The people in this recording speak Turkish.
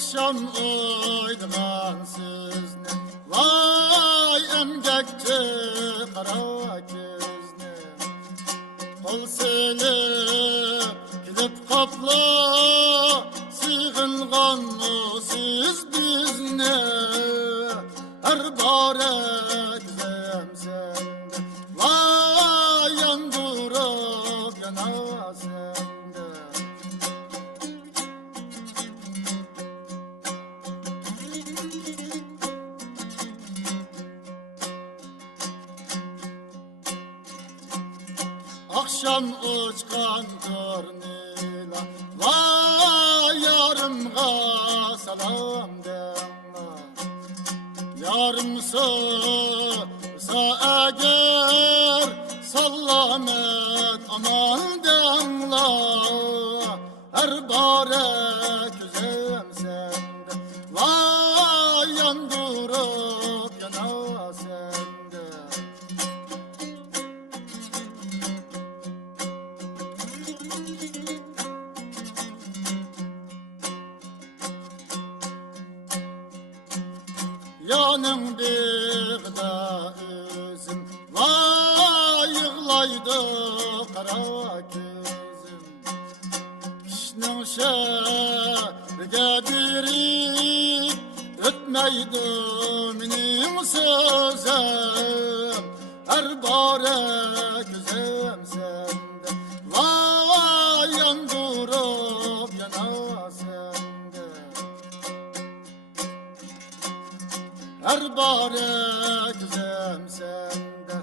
Akşam oyduğan sizni, vay emgekçi kara gözlü. Kol silip kilip kapla, sığıngan mı siz bizni? Her barek zemsende, vay yandurup yanasende. Akşam uçkan tornila, vay yarımga salam dema. Yarım sa eğer sallamet aman demla. Her barek üzem sende, vay yandurup yana sende. Yanım birda üzüm, vay yığlaydı kara gözüm. Kişinin şerge biri ötmeydi benim sözüm. Her barek üzüm sende, vay yandurup yana sende. Her barek zemsende,